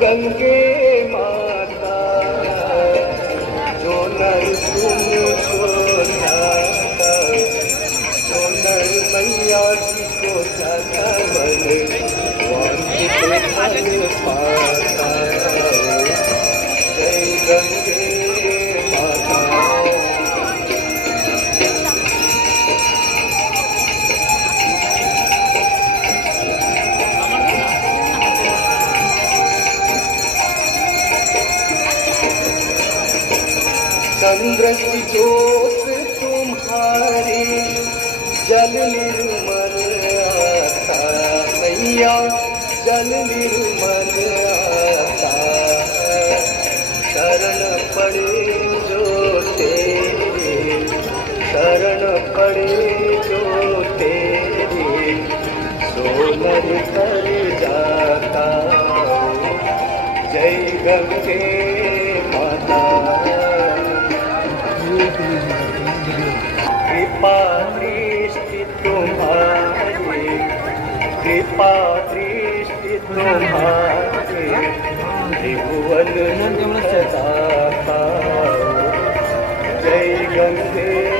गंगे माता जो नर तुमको ध्याता, जो नर मैया जी को ध्याता मन वांछित फल पाता। जय गंगे माता। चंद्र की ज्योत तुम्हारी जल निर्मल आता, मैया जल निर्मल आता। शरण पड़े जो तेरे, शरण पड़े जो तेरे, सो नर कर जाता। जय गंगे माता। कृपा दृष्टि तुम्हारी, कृपा दृष्टि तुम्हारी, त्रिभुवन दाता। जय गंगे